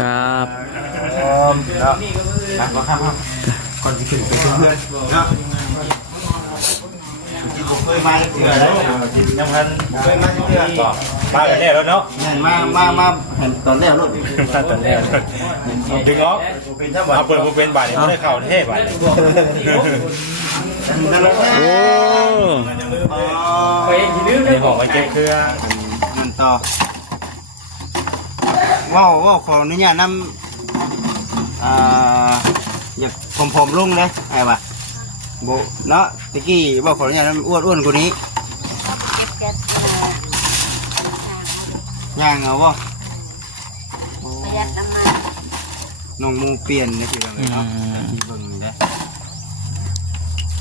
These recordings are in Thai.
ครับก็ครับก่อนจะขึ้นไปเพื่อนเนาะผมเคยมาเถื่อแล้วยังพันเคยมาเถื่อก็มากันแน่แล้วเนาะมาเห็นตอนแรกรถตอนแรกดึงออกเอาเปิดโมเป็นบาทนี่ไม่ได้เข่าเทพบาทโอ้ในห้องมันเก็บเครื่องนั่นต่อว้าวขออนุญาตนำอยากผอมๆลงเลยไอ้บ่าโบเนาะตะกี้บอกขออนุญาตอ้วนกว่านี้ย่างเอาบ่ประหยัดน้ำมันน้องมูเปลี่ยนนี่คืออะไรเนาะที่เบิ่งได้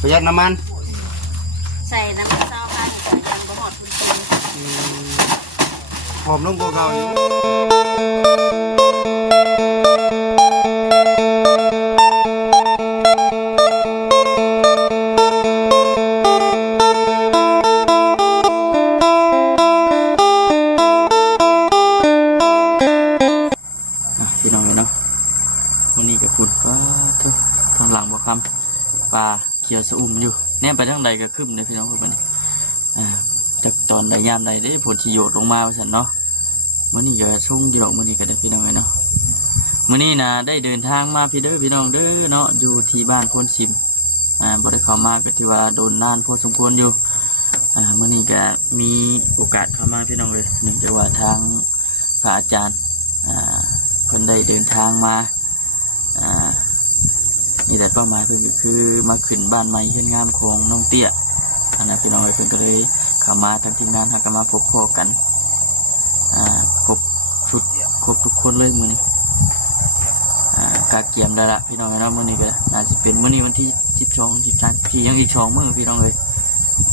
ประหยัดน้ำมันใส่น้ำมันเศร้าพันแต่ยังบ่หมดทุนผอมลงกว่าเก่าอยู่พี่น้องเลยเนาะวันนี้กับคุณก็ทางหลังบ่คำปลาเขียวสะอุ่มอยู่เนี่ยไปทางใดก็ขึ้นเลยพี่น้องคนนี้จากตอนใดยามใดได้ผลที่โยดลงมาว่าฉันเนาะวันนี้ก็ชุ่มอยู่หรอกวันนี้ก็ได้พี่น้องเลยเนาะวันนี้นะได้เดินทางมาพี่เด้อพี่น้องเด้อเนาะอยู่ที่บ้านโพนชิมบ่ได้เข้ามาก็ที่ว่าโดนนานพอสมควรอยู่วันนี้ก็มีโอกาสเข้ามาพี่น้องเลยเนื่องจากว่าทางพระอาจารย์คนได้เดินทางมานี่แต่เป้าหมายเพื่อนก็คือมาขึ้นบ้านใหม่เฮือนงามของน้องเตี้ยพี่น้องเพื่อนก็เลยเข้ามาทางทีมงานหากมาพบพ่อกันครบชุดครบทุกคนเลยมือนี้กาเกี่ยมได้ละพี่น้องเนาะมือนี้ก็น่าจะเป็นมือนี้วันที่12 13ที่ยังอีก2 มื้อพี่น้องเลย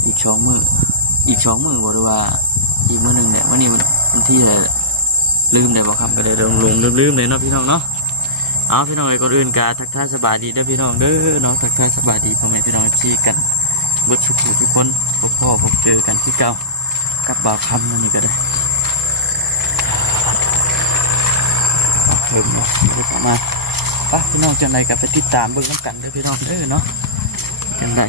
อีก2 มื้อบอกเลยว่าอีกมื้อนึงเนี่ยวันนี้มันที่ลืมได้บอกคำก็เลยลงลืมเลยเนาะพี่น้องเนาะเอาพี่น้องไอ้คนอื่นกาทักทายสบายดีเด้อพี่น้องเด้อเนาะทักทายสบายดีพ่อแม่พี่น้องชี้กันบทชุกทุกคนพ่อผมเจอกันที่เก่ากับบ่าวคำนั่นนี่ก็ได้เพิ่มมาประมาณป่ะพี่น้องจังไรกับไปติดตามเบิ่งน้ำกันเด้อพี่น้องเด้อเนาะจังไร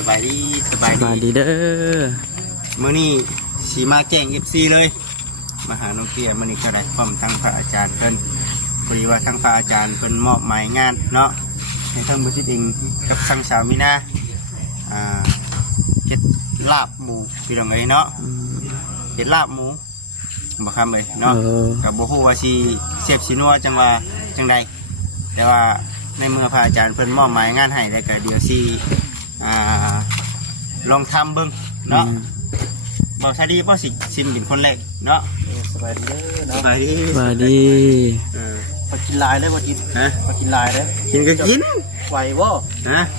สบายดีเด้อมื้อนี้สีมาแจ้ง FC เลยมาหาน้องเตี้ยมื้อนี้ก็ได้พร้อมทั้งพระอาจารย์เพิ่นพอดีว่าทั้งพระอาจารย์เพิ่นมอบหมายงานเนาะให้ทั้งบ่สิเองกับทั้งสาวมีนาเฮ็ดลาบหมูพี่น้องเอ้ยเนาะเฮ็ดลาบหมูบ่คำเลยเนาะก็บ่ฮู้ว่าสิเสียบสินัวจังว่าจังใดแต่ว่าในเมื่อพระอาจารย์เพิ่นมอบหมายงานให้แล้วก็เดี๋ยวสิลองทำเบิ้งเนาะบอกชาดีบอกสิซิมเป็นคนแรกเนาะสบายดีเนาะสบายดีพอกินลายได้พอกินพอกินลายได้กินก็กินไหวบ่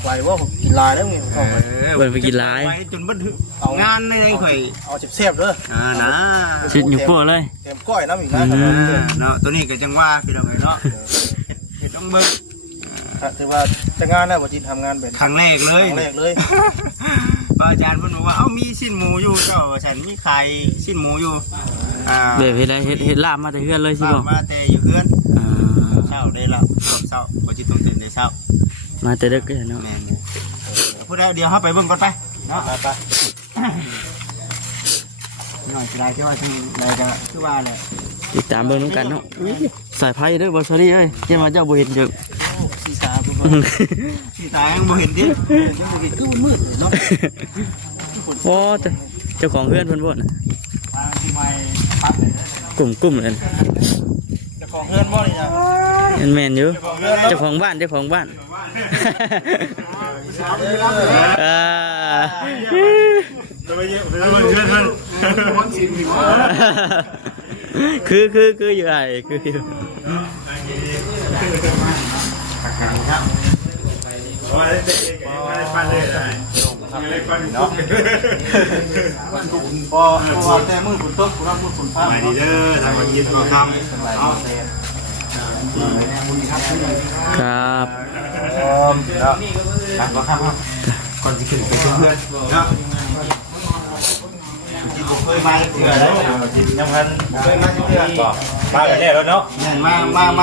ไหวบ่ผมกินลายได้ไงเปิดไปกินลายจนบัดเอางานในข่อยเอาเสียบๆเด้อนะชิดอยู่พวกเลยเต็มก้อยน้ำอีกนะเนาะตัวนี้ก็จังว่าพี่น้องเนาะเห็ดต้องเบิ้งถือว่าจะงานนะพอกินทำงานเป็นครั้งแรกเลยอาจารย์พูดว่ามีชิ้นหมูอยู่เจ้าฉันมีไข่ชิ้นหมูอยู่เดี๋ยวเห็ดลาบมาแต่เฮือนเลยสิบ่มาแต่อยู่เฮือนเช้าได้แล้วเช้าพอจิตต้องตื่นได้เช้ามาแต่เด็กก็เนาะพูดได้เดี๋ยวเข้าไปเบิ่งก่อนไปเนาะไปหน่อยได้ที่ว่าที่ใดจะคือว่าเลยติดตามเบิ่งน้องกันเนาะสายไพ่เด้อบอสซี่เอ้ยเจ้ามาเจ้าบ่เห็นเยอะสีตายังบ่เห็นดิยังบ่เห็นคือมันมืดเนาะโอ้เจ้าของเพื่อนเพิ่นบ่น่ะกลุ่มเลยเจ้าของเพื่อนบ่นี่นะแม่นอยู่เจ้าของบ้านเคืออยู่ไอ้คืออยู่พอแต่มือฝนตกเรามือฝนฟ้าไปดีเด้อทางวันยินก็คำครับ เนาะบ่ครับก่อนสิขึ้นไปชมเพื่อนเนาะที่ผมเคยมาเทื่อแล้วยังพันเคยมาเทื่อบ่มากันแน่แล้วเนาะม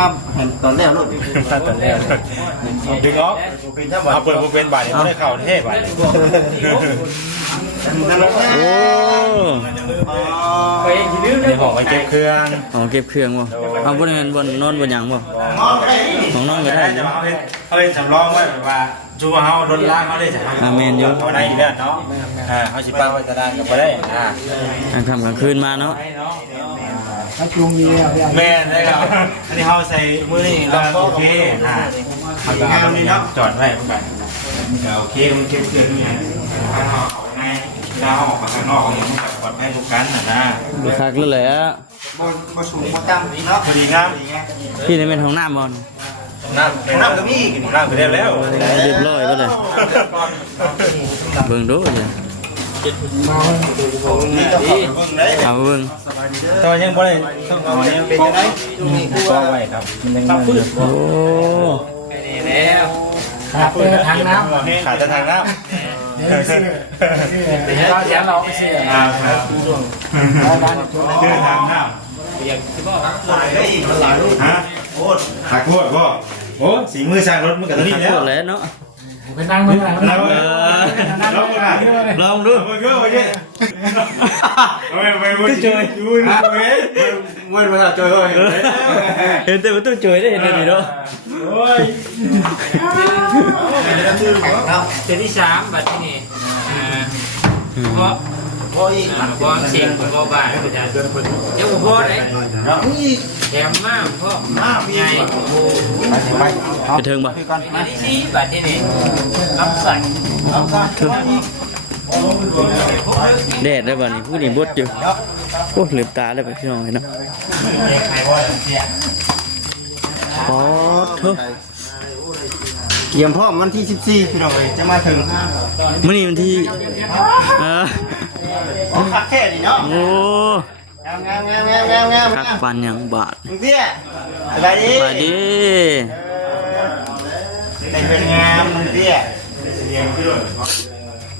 าเห็นตอนแรกลูกตอนแรกดึงออกเอาเปิดบ่เป็นบาดนี่บ่ได้เข้าเทพบาดนี่ โอ้ ในห้องเก็บเครื่อง อ๋อเก็บเครื่องบ่เอาบ่ได้แม่นบ่นอนบ่หยังบ่ของน้องก็ได้อยู่ เขาเลยสำรองไว้แบบว่าจูเฮาโดนล่างเขาได้จ้ะเขาได้อยู่แล้วเนาะเขาสิป้าไว้ตะดานก็บ่ได้อันค่ำกลางคืนมาเนาะ ถ้าปรุงมีแล้ว แม่นได้ครับอันนี้เฮาใส่มื้อนี้เราโอเคเอางามนี่เนาะจอดไว้พุ่นกันโอเคมันเก็บเครื่องนี่ข้างนอกเอาไงเราออกมาข้างนอกนี่มันปลอดภัยทุกกันนะ บ่คักเลยแหละ บ่สูงบ่ต่ำเนาะพอดีงาม พี่นี่เป็นห้องน้ำบ่ น้ำก็มีน้ำก็ได้แล้ว เรียบร้อยบ่ได้เบิ่งดูจ้ะ นี่ต้องขอบคุณได้ เอาเบิ่ง ตอนยังบ่ได้ต้องเอาเนี่ยเป็นจังได๋ก็ไว้ครับมันยัง โอ้ ขาดแต่ทางน้ำ ขาดแต่ทางน้ำ เราเสียเราไปเสีย ครับชื่อทางน้ำหลายลูกฮะโอ้หักโคตรพ่อโอ้สีมือสร้างรถมันกับตัวนี้ คัก แล้ว โคตรแล้วเนาะ ไปนั่งมึงอะไร ลองดู ไปเจอมันมาเจอเลย เห็นแต่ประตูจุยได้เห็นได้เนาะ โอ้ย เดือนที่3บัดที่นี่เพราะเสียงของพ่อบ้านอาจารย์เดี๋ยวผมพ่อได้แถมมากพ่อใหญ่โอ้โห ไปเทิงบ่ เดือนที่4บัดที่นี่รับใส่ แดดได้บ่นี่ผู้นี่บดอยู่โอ้ลืมตาแล้วไปพี่น้องเนาะอ๋อเถอะ เตรียมพร้อมวันที่14พี่น้องจะมาถึง มื้อนี้วันที่คักแค่นี้เนาะ โอ้ งาม คักปันหยังบาท มึงเตี้ยอะไรดี ไปดิ ในเป็นงามมึงเตี้ย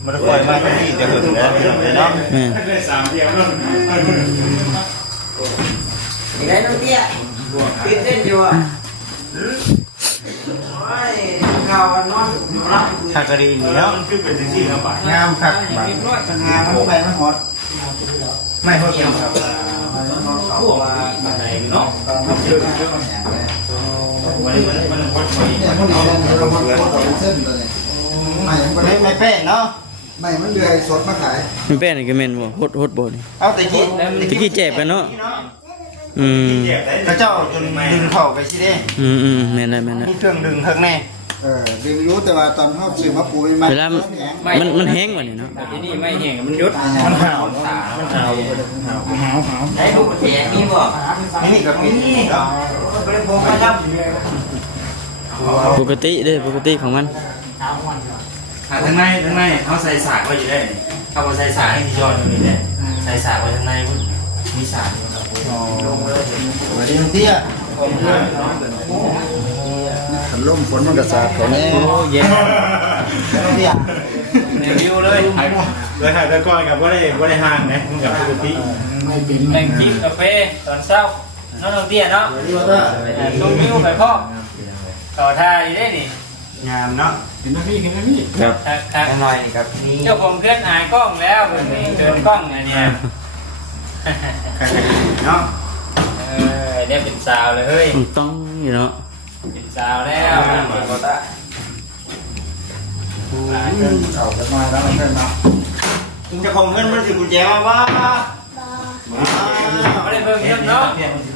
มันคอยมาที่จะถึงแล้วเนาะ แม่ ยังไงน้องเตี้ยปิดเต้นอยู่อ่ะข่าวน้องรับ ถ้ากระดิ่งเนาะคือเป็นสิ่งลำบากงามครับงามมันไปมันฮอตไม่ฮอตครับ พวกอะไรเนาะ ไม่เป้เนาะ ไม่มันเดือยสดมาขาย มันเป็นอะไรกันแม่นบ่ฮดบ่นี่ เอาตะกี้ ตะกี้เจ็บกันเนาะกระเจ้าจนดึงเข่าไปสิเด้ แม่นได้ มีเครื่องดึงข้างใน ดึงรู้แต่ว่าตอนเขาซื้อมาปูมัน เวลามันแห้งกว่านี่เนาะ ที่นี่ไม่แห้งมันยุด มันห่าว ไอ้ลูกแผลนี่บ่ นี่กับนี่เนาะ เป็นผมก็ท ปกติเด้ปกติของมัน ทางในเขาใส่สากไว้อยู่ได้ถ้าเราใส่สากให้ที่ยอดมันมีเนี่ยใส่สากไว้ทางในมีสากสวัสดีลุงเตี้ย ขันล่มฝนมันกระสาดเขาแน่ เย็น ลุงเตี้ย ำวิวเลย เลยถ่ายตะก้อนกับว่าได้ห่างนะมึงกับปกติ แบ่งกินกาแฟตอนเช้าน้องเตี้ยเนาะชมวิวไปพ่อต่อท่าอยู่ได้นี่ งามเนาะ ครับ ทักหน่อยครับนี่เจ้าของเพื่อนอายกล้องแล้วเดินกล้องอันเนี้ย เนาะ เนี่ยเป็นสาวเลยเฮ้ย มันต้องอยู่เนาะ เป็นสาวแล้วก็ตา เอากันมาแล้วมันเนาะ มึงจะคงเงินมันถือกุญแจมาว่า ไม่ได้เพิ่มเงินเนาะ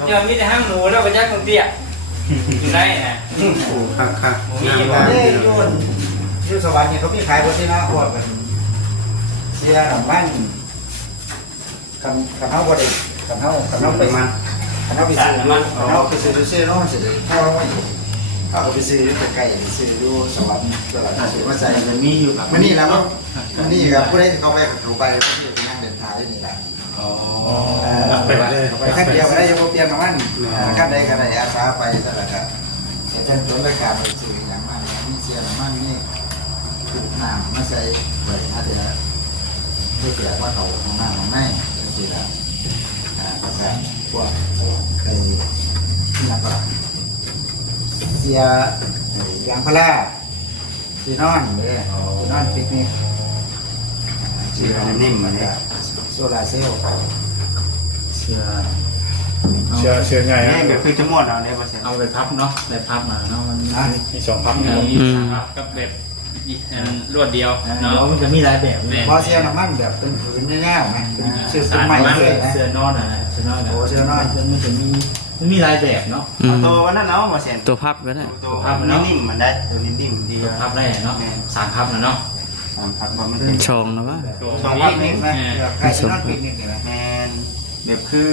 เดี๋ยวมีแต่ห้างหนูแล้วก็ยักษ์ตรงเตี้ยอยู่ได้นะ โอ้ค่ะ มีอยู่ นี่ยูสวรรค์เนี่ยเขามีขายบนที่หน้าอวดกันเสียหนังบ้านขันเขาบริขันเขาไปมาขันเขาไปซื้อเขาไปซื้อเสื้อน้องเสร็จเลยเขาก็ไปซื้อไก่ซื้อดูสวรรค์ตลาดซื้อมาใส่มันมีอยู่มันนี่แล้วมันนี่ครับผู้ใดเขาไปเขาไปเขาไปนั่งเดินทางนี่แหละไปขั้นเดียวไปได้ยังเปลี่ยนมามันขั้นใดขั้นใดอาสาไปสลัดกันแต่ท่านต้นรายการไปซื้ออย่างมันมีเสีย น้ำมาใส่ไว้อาจจะเพื่อเกิดว่าเขาของน้ำของแม่สิละประกาศพวกเคยที่นั่นก็เสียยางพาราซีนอนเลยซีนอนปิกนิก ชื่อนิ่มๆมันเนี่ย โซลาเซลล์ เสื้อ เชื่อไง นี่ก็คือจะม้วนเอาเนี่ยมาเสร็จ เอาไปพับเนาะได้พับมาเนาะมัน มี2พับ มีกับแบบรวดเดียวเนาะมันจะมีหลายแบบ พอเสียน้ำมันแบบเป็นผืนง่ายๆไหมเป็นเสื้อใหม่เลยนะ เสื้อนอนอ่ะเสื้อนอน โอ้เสื้อนอน มันจะมีมันมีหลายแบบเนาะ ตัววันนั้นเอามาเสร็จ ตัวพับก็ได้ ตัวนิ่มๆมันได้ตัวนิ่มๆดี ตัวพับได้เนาะ3พับนะเนาะ สามพับมันเป็น ชองนะว่า สองพับนี่ นะใครซีนอนปิกนิกเนี่ยนะ แมนแบบคือ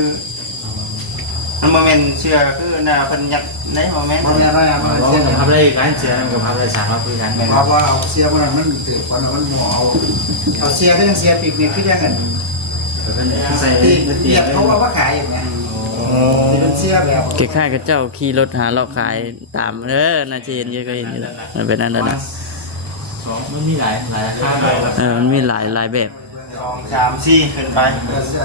มันโมเมนเชื่อคือหน้าพันยักในโมเมนต์ มันมีอะไรอ่ะมันเสีย กับพับได้กันเสื้อกับพับได้3พับคือกัน เพราะว่าเอาเสียพวกนั้นมันถือคนมันหมเอาเสียก็ยังเสียปิกนิกคือยังไง ใส่ ตีเบียดเขาว่าขายอย่างเงี้ยที่มันเสียแบบ เกี่ยค่ายกับเจ้าขี่รถหาเลาะขายตามนาเจนก็เห็นอยู่แล้วมันเป็นนั่นนะ มันมีหลายค่าแบบ มันมีหลายแบบ 2 3 4ขึ้นไป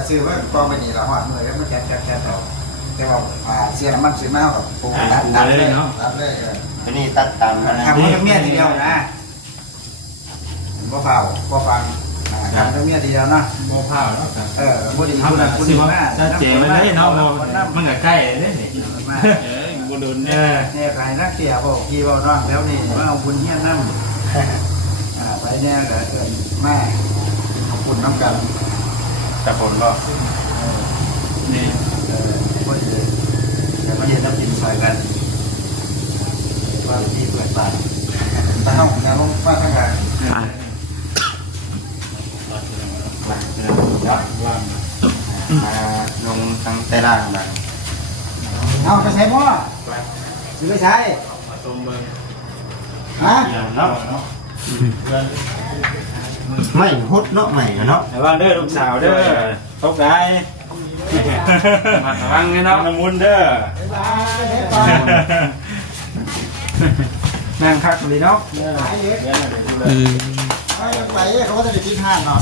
ซื้อว่ากองไปนี่ละหอดเลยแล้วมันแค่ต่อแต่ว่าเสียน้ำมันซื้อมากับปูตัดเลยตัดเลย ตัวนี้ตัดตามกันนะ ทำให้เมียทีเดียวนะบ่เฝ้าบ่ฟังทำให้เมียทีเดียวนะ โมผ้าเนาะ บุดี ทำ บุ แบ ดี บ บุ สิ ดี ว่า มา ถ้าเจ๋มันเลยเนาะมันก็ใกล้เลยนี่บุญเนี่ย เนี่ยใครนักเกี่ยวบอกพี่บอกน้องแล้วนี่ว่าเอาบุญเฮี้ยน้ำไปเนี่ยก็เกิดแม่ขอบคุณน้ำกัน แต่ผลก็ เนี่ย ก็เลยแต่ก็ยังต้องกินซอยกันว่าที่เปิดปากตาห้องนะห้องป้าข้างกลาง อ่ะ มาลงทางใต้ล่างมา เอาไปใช้หม้อหรือไม่ใช้ ต้มเบิ้ง ฮะ เนาะไม่ฮดเนาะใหม่เนาะ แต่ว่าเด้อลูกสาวเด้อตกได้มาระวังเนาะน้ำมุนเด้อ นั่งคักเลยเนาะ อืม ไปเขาก็จะไปกินห้างเนาะ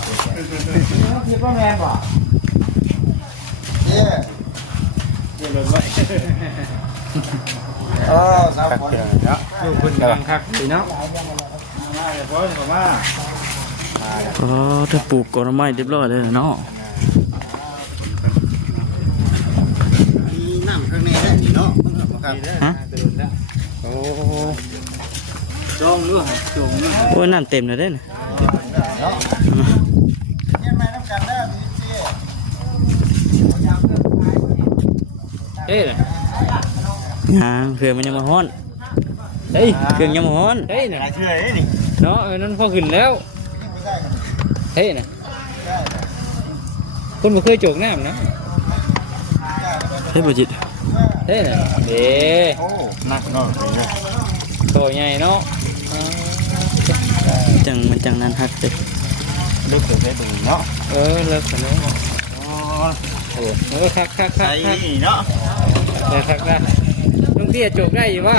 พี่พ่อแม่บอกเนี่ยโอ้สาวคน ลูกคุณกำลังคักดีเนาะเพราะว่า อ๋อถ้าปลูกกอนไม้เรียบร้อยเลยเนาะ มีน้ำข้างในได้ดีเนาะครับ ฮะ โอ้จงด้วยจงด้วย โอ้ยน้ำเต็มเลยเด้นะ เนี่ยมาน้ำกันได้ดีสิ เฮ้ย เครื่องมันยังมาฮ้อนเฮ้ยเครื่องยังมาฮ้อน เฮ้ยน่ะ เชื่อนี่ เนาะนั่นพอขึ้นแล้วเฮ้ยน่ะคุณบ่เคยโจกน้ำนะ เฮ้ยบ่จิต เฮ้ยน่ะเด้ โอ้นักเนาะ ตัวใหญ่เนาะ มันจังนั้นฮักเด้ ลึกถึงได้ดีเนาะ เลิกกันเนาะคัก ใส่เนาะ คักนะลุงเตี้ยโจกได้อยู่วะ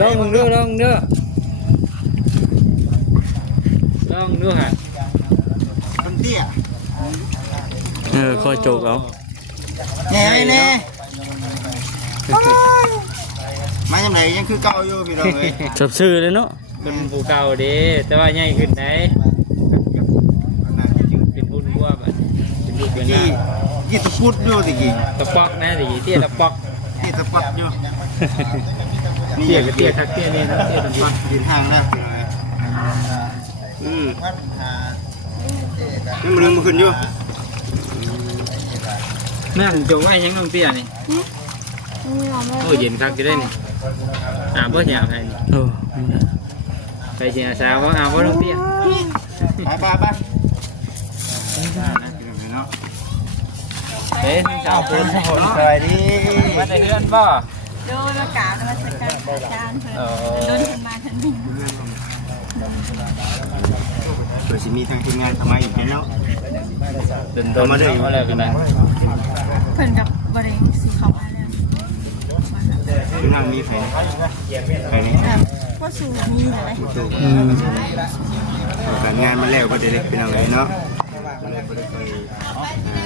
ลองมึงดูลองดูฮะ คนเตี้ย คอยโจกเอา แง่แน่มาจำไหนยังคือเก่าอยู่พี่น้องเอ้ย ชอบซื้อเลยเนาะ เป็นผู้เก่าเด้แต่ว่าใหญ่ขึ้นไหนเป็นบุญบัวแบบเป็นบุญเป็นหน้า ยี่ตะพุดอยู่ตะกี้ ตะปอกนะสิเตี้ยตะปอก ยี่ตะปัดอยู่ เตี้ยกับเตี้ยคักเตี้ยนี่นะเตี้ยตะปอก ยืนห่างนะนี่มันเรื่องมันขึ้นอยู่ แม่ผมโจกไว้ยังน้องเตี้ยนี่โอ้เย็นคักจะได้นี่เพื่ออยากให้ โอ้ ไปเชียร์สาวว่าบ่น้องเตี้ย ไปเฮ้ยสาวเป็น สวัสดี มาแต่เพื่อนป่ะ ดูดูกาดูสักการอาจารย์เพิ่นโดนขึ้นมาทันที เผื่อจะมีทางทีมงานทำไมอีกแล้ว โดนมาด้วยอยู่แล้วกันนะ เพิ่นกับบริษัทสีขาวมาแล้ว คือทางมีใครนี่ ก็สูงมีเลย การงานมันแล้วก็จะได้เป็นอะไรเนาะ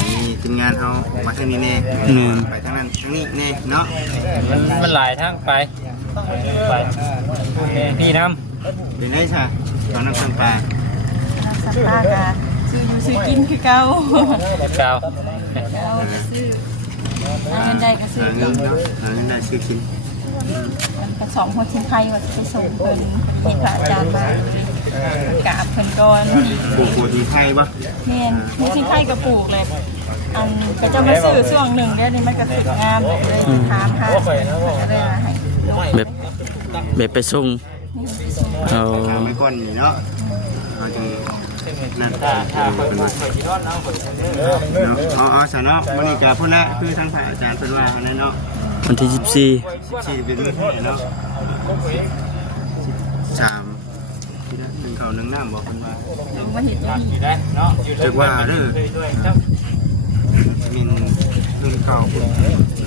มีทีมงานเขามาทางนี้แน่ไปทางนั้นทางนี้แน่เนาะ มันหลายทางไปพี่น้ เป็นไงซะตอนนั้นทางปลา สัตว์ป่ากะซื้ออยู่ซื้อกินคือเก่า ำเก่า เราซื้อเงินได้ก็ซื้อ หา กิ เงิ น นเนาะหาเงินได้ซื้อกิน มันผสมหัวชิ้นไทยว่าจะไปส่งเพิ่นมีพระอาจารย์มากราบเพิ่นก่อน ปลูกหัวทีไทยปะ แม่นหัวชิ้นไทยก็ปลูกเลยอันก็จะมาซื้อช่วงหนึ่งเดี๋ยวนี้มันก็สึกงามเลยถามหาก็เลยให้ แบบไปส่งเอา ถามไว้ก่อนนี่เนาะเขาจะนั่นเป็นว่าเอาซะเนาะวันนี้กับพุ่นละคือทางพระอาจารย์เป็นว่าอันนั้นเนาะ วันที่ สี่เป็นมื้อเนาะ3หนึ่งข้าวหนึ่งน้ำบอกเพิ่นว่า ลงมาเห็นอยู่นี่ จักว่าเด้อมินรุ่นเก่าพุ่น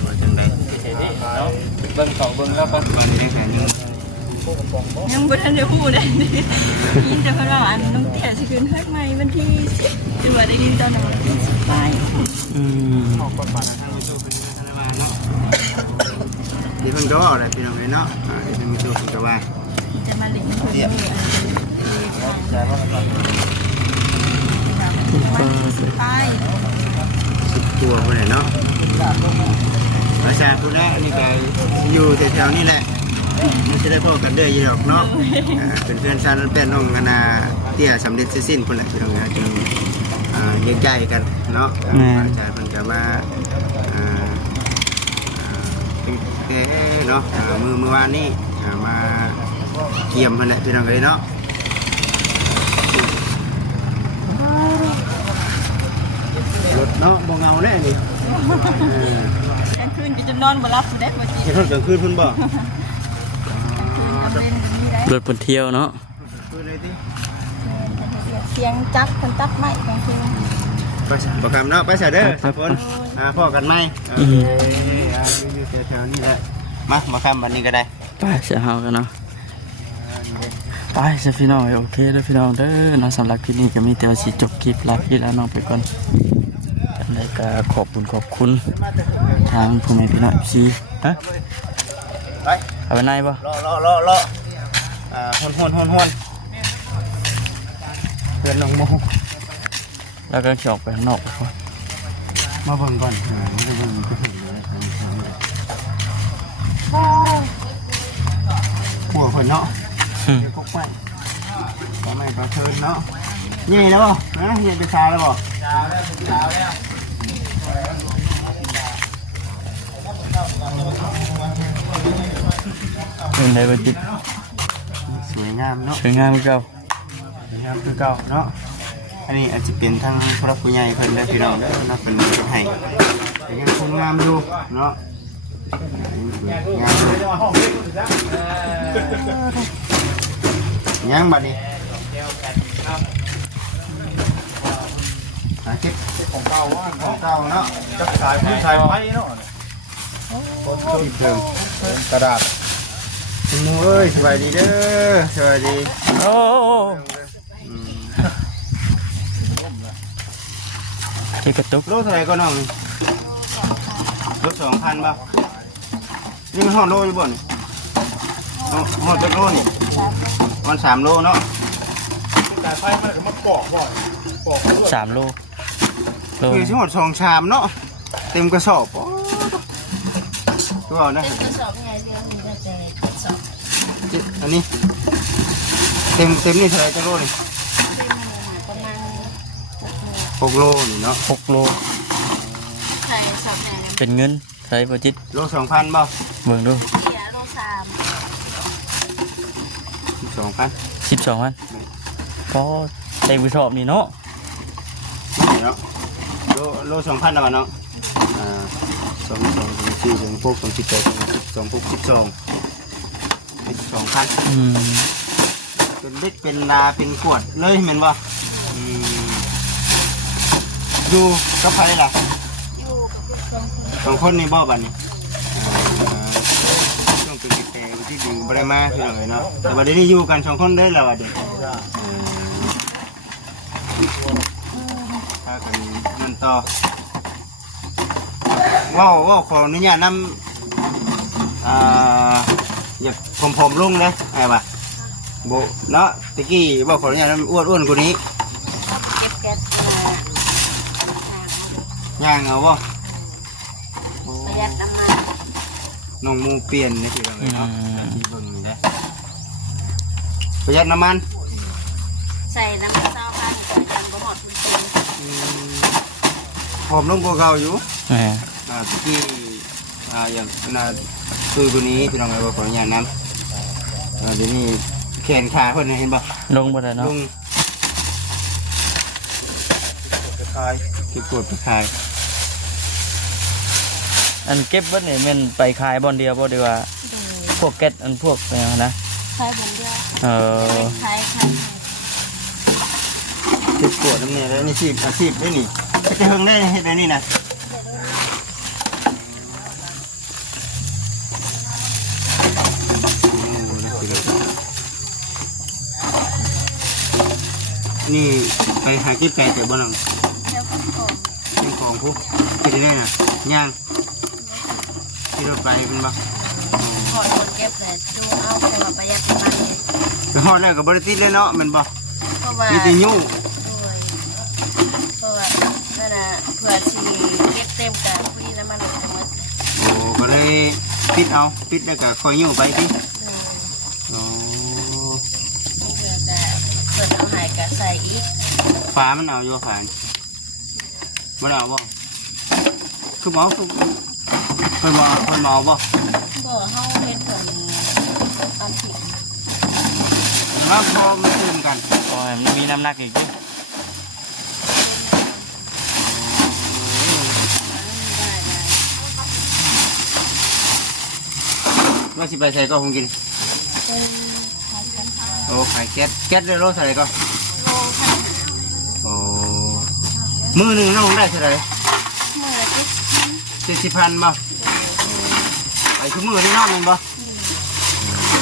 ว่าจังได๋ เบิ่งของเบิ่งแล้วก็ บ้านนี้ได้แค่นึง ยังบ่ทันได้พูดได้ยินแต่เพิ่นว่าอันน้องเตี้ยสิขึ้นเฮ็ดใหม่วันที่10จังหวัดได้ยินตอนนั้นไป อืม นี่เพิ่นก็อะไรพี่น้องเอ้ยเนาะที่เพิ่นมีตัวเพิ่นก็ว่า จะมาเล่นเพิ่นนี่ไป ตัวเพิ่นเนาะประชาชนแรกนี่ก็อยู่แถวๆนี้แหละมันจะได้พบกันเด้ออยู่ดอกเนาะเป็นเพื่อนชาติเป็นน้องกันนาเตี้ยสำเร็จสิ้นพุ่นแหละพี่น้องเอ้ยจึงเลี้ยงใจกันเนาะอาจารย์เพิ่นก็มาเนาะเมื่อวานนี้มาเกี่ยมเพิ่นแหละพี่น้องเอ้ยเนาะรถเนาะบ่เงาแน่นี่ กลางคืนก็จะนอนบ่หลับสิได้บ่สิ เฮ็ดรถกลางคืนเพิ่นบ่ เล่นกันนี่ได้ รถเพิ่นเที่ยวเนาะ คืนเลยติ เสียงจักคนตักไม้กลางคืน ไปบ่คำเนาะไปซะเด้อทุกคนพ่อกันไหมอยู่แถวๆนี้แหละมาคำบัดนี้ก็ได้ ไปเสียเฮากันเนาะไปเสียพี่น้องโอเคแล้วพี่น้องเด้อเนาะสำหรับคลิปนี้ก็มีแต่ว่าสิจบคลิปลาพี่แล้วน้องไปก่อนจังไดก็ขอบคุณทางผู้แม่พี่น้องพี่ฮะ ไป เอาไปไหนบ่ รอฮอนเพื่อนน้องโม แล้วก็ขี่ออกไปข้างนอกก่อน มาเบิ่งก่อนมาเบิ่งหัวเพิ่นเนาะกกไม้ปลาไม้ปลาเทินเนาะนี่แล้วบ่นะนี่ไปชาแล้วบ่ เป็นไดบ่จิต สวยงามเนาะ สวยงามคือเก่า สวยงามคือเก่าเนาะอันนี้อาจจะเป็นทั้งพระผู้ใหญ่เพิ่นและพี่น้องเด้อเนาะเป็นให้แต่ยังคงงามอยู่เนาะงามอยู่ยังบัดนี้เก็บของเก่าเนาะ จักสายพื้นสายไฟเนาะ ที่เพิ่ง กระดาษ คุณหมูเอ้ยสบายดีเด้อสบายดี โอ้ เกระตุก โลเท่าไหร่ก็น้องนี่รถ2,000ป่ะนี่มันห่อโลอยู่บ่นี่ห่อจักโลนี่มัน3โลเนาะ สายไฟมันก็มาปอกบ่อยปอก 3 โล คือทั้งหมด2ชามเนาะเต็มกระสอบโอ้ตัวเอานะ เป็นกระสอบไงเดือนนี้ก็จะกระสอบ อันนี้เต็มนี่เท่าไหร่จักโลนี่ ประมาณ 6โลนี่เนาะ 6 โล ใส่สอบแหน่ เป็นเงินใช้บ่จิต โล2,000บ่ เบิ่งดู เสียโล3 2,000 12,000ก็เต็มกระสอบนี่เนาะ นี่เนาะโล2,000แล้วเนาะ2 4 2 6 2 7 2 6 12 12,000 อืม เป็นเล็กเป็นนาเป็นขวดเลยเห็นบ่ดูกับใครล่ะ อยู่กับลูก2 คน 2 คนนี่บ่บัดนี้ช่วงเป็นแปลงที่ จึงบ่ได้มาพี่น้องเอ้ยเนาะแต่ว่าเดี๋ยวนี้อยู่กัน2คนเด้อแล้วว่าเดี๋ยวพากันนั่นต่อว้าวขออนุญาตนำอยากผอมๆลงเลยไอ้บ่าโบเนาะตะกี้ขออนุญาตนำอ้วนๆกว่านี้ เก็บแก๊สมา ย่างเอาบ่ ประหยัดน้ำมัน น้องมูเปลี่ยนนี่พี่น้องเอ้ยเนาะที่เบิ่งนี่เด้อประหยัดน้ำมัน ใส่น้ำมันเศร้าพันกับยังบ่หมดทุน ผอมลงกว่าเก่าอยู่ แหม ตะกี้อย่างคือกว่านี้พี่น้องเอ้ยบ่ขออนุญาตนำเดี๋ยวนี้แขนขาเพิ่นเห็นบ่ ลงบ่ได้เนาะ ลุงเก็บกดไปขาย อันเก็บเบิดนี่แม่นไปขายบ่อนเดียวบ่ดีว่าพวกแก๊สอันพวกอะไรนะ ใช้บนเดียว อ ใช้ เก็บกดน้ำเนี่ยแล้วนี่อาชีพได้นี่จะเฮิงได้เฮ็ดได้นี่นะนี่ไปหาเก็บไก่แต่บ่นัง แล้วก็ของ เป็นของพวกกินได้น่ะย่างที่เราไปเป็นบ่ ขอคนเก็บแต่ดูเอาแต่ว่าประหยัดน้ำมันเนี่ย ไปฮอดแล้วก็บ่ได้ติดเลยเนาะแม่นบ่ เพราะว่า มีแต่ยุ่ง ด้วยเพราะว่านั่นน่ะเผื่อชีเก็บเต็มกับพอดีน้ำมันหมด โอ้ก็เลยปิดแล้วก็คอยยุ่งไปติอ๋อ นี่คือแต่เผื่อเอาหายกับใส่อีก ฟ้ามันเอาอยู่ผ่านมันเอาบ่คือหมอคือเพิ่นมาเอาบ่ บ่เฮาเฮ็ดเพิ่นเอาผิด แล้วพอมันตื่นกัน โอ้ยมันมีน้ำหนักอีกอยู่ ว่าสิไปใส่ก็คงกิน เป็นขายกัน โอ้ขายแก๊สได้โลใส่ก็ โลค่ะ โอ้มื้อหนึงน้องได้เท่าไหร่ เมื่อที่ 70,000บ่ไปคือมื้อนี่เนาะแม่นบ่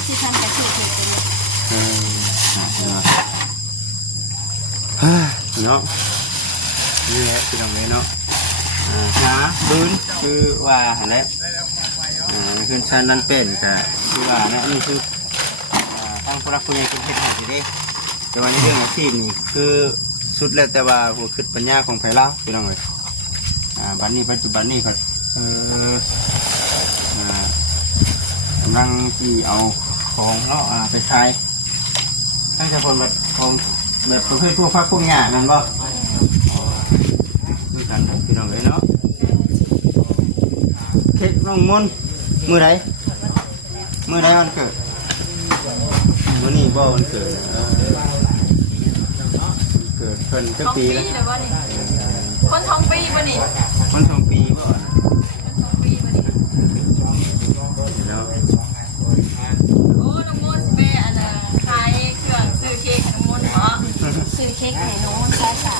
ที่ทำกระถิ่นเป็น เนาะนี่แหละคือตรงนี้เนาะหาบืนคือว่าหั่นแหละคือชันนั่นเป็นก็คือว่านะนี่คือทางผู้รักผู้ใหญ่เป็นเฮ็ดให้สิเด้แต่ว่าในเรื่องอาชีพนี่คือสุดแล้วแต่ว่าหัวคิดปัญญาของไผลาวพี่น้องเอ้ยบัดนี้ปัจจุบันนี้ก็กำลังที่เอาของเนาะไปขายตั้งแต่คนแบบของแบบประเภทพวกพักพวกหญ้านั่นบ่คือกันพี่น้องเอ้ยเนาะเค้กน้องมนต์มื้อใดวันเกิดมื้อนี้บ่วันเกิดเกิดเพิ่นจักปีแล้ว คนท้องปีบ่นี่ มัน2 ปีบ่ ท้องปีบ่นี่ แล้ว โอ้น้องมนต์สิไปอันน่ะขายเครื่องซื้อเค้กให้น้องมนต์เหรอซื้อเค้กให้น้องมนต์ใช้สะ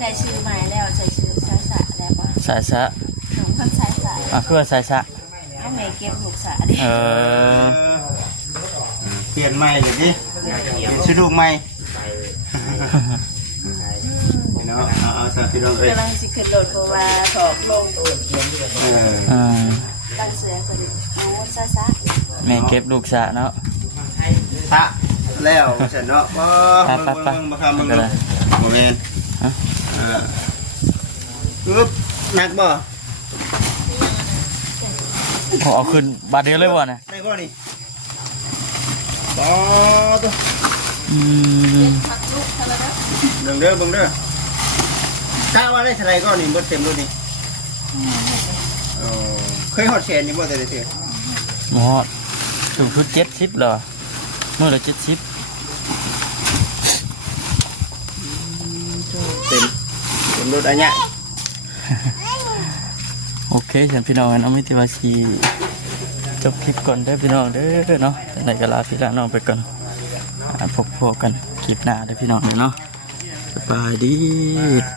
ได้ชื่อใหม่แล้วใส่ชื่อใช้สะแล้วป่ะ สายสะ หนูคนใช้สะ คือว่าสายสะ เอาเมย์เก็บลูกสะดิ เปลี่ยนใหม่เลยดิเปลี่ยนชื่อลูกใหม่เนาะเอาซะพี่น้องเอ้ย กำลังสิขึ้นรถเพราะว่าถอกลง ตั้งเสือคนน้องใช้สะ แม่เก็บลูกสะเนาะ ทะแล้วเสร็จเนาะบ่บ่คำมึงเลยบ่แม่นปึ๊บหนักบ่ เอาขึ้นบาทเดียวเลยบ่เนี่ย ได้บ่นี่บ่ตัว พักลูกเท่านั้น เบิ่งเด้อกะว่าได้เท่าไหร่ก็นี่บ่เต็มรถนี่เคยฮอดแสนนี่บ่แต่ละเทื่อ หมอดสูงสุด70เหรอมื้อละ70 เต็มรถอันเนี้ย โอเคฉันพี่น้องน้องมิติวาชีจบคลิปก่อนเด้อพี่น้องเด้อเนาะไหนก็ลาพี่ลาน้องไปก่อนพบกันคลิปหน้าเด้อพี่น้องเนาะสบายดี